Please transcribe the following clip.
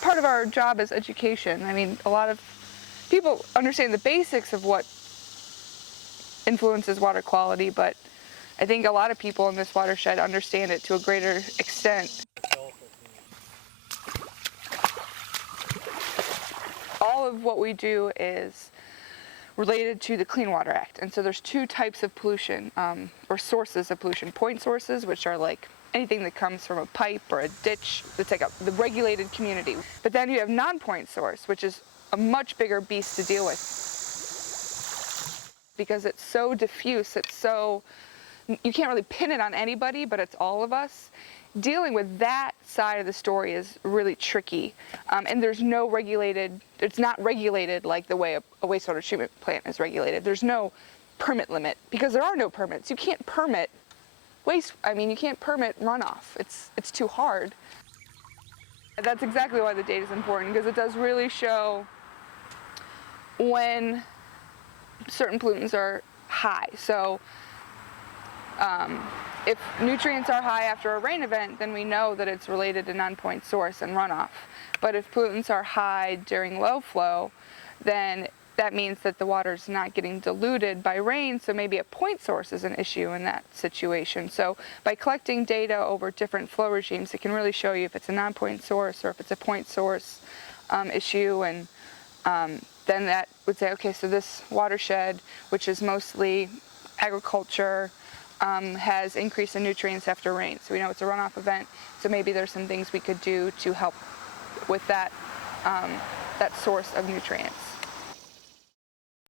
part of our job is education. I mean, a lot of people understand the basics of what influences water quality, but I think a lot of people in this watershed understand it to a greater extent. All of what we do is related to the Clean Water Act, and so there's two types of pollution, or sources of pollution. Point sources, which are like anything that comes from a pipe or a ditch that's like the regulated community. But then you have non-point source, which is a much bigger beast to deal with because it's so diffuse, you can't really pin it on anybody, but it's all of us. Dealing with that side of the story is really tricky, and there's no regulated, it's not regulated like the way a wastewater treatment plant is regulated. There's no permit limit because there are no permits. You can't permit you can't permit runoff. It's too hard. That's exactly why the data is important, because it does really show when certain pollutants are high. So if nutrients are high after a rain event, then we know that it's related to non-point source and runoff. But if pollutants are high during low flow, then that means that the water's not getting diluted by rain, so maybe a point source is an issue in that situation. So by collecting data over different flow regimes, it can really show you if it's a non-point source or if it's a point source issue, and then that would say, okay, so this watershed, which is mostly agriculture, has increase in nutrients after rain. So we know it's a runoff event, so maybe there's some things we could do to help with that, that source of nutrients.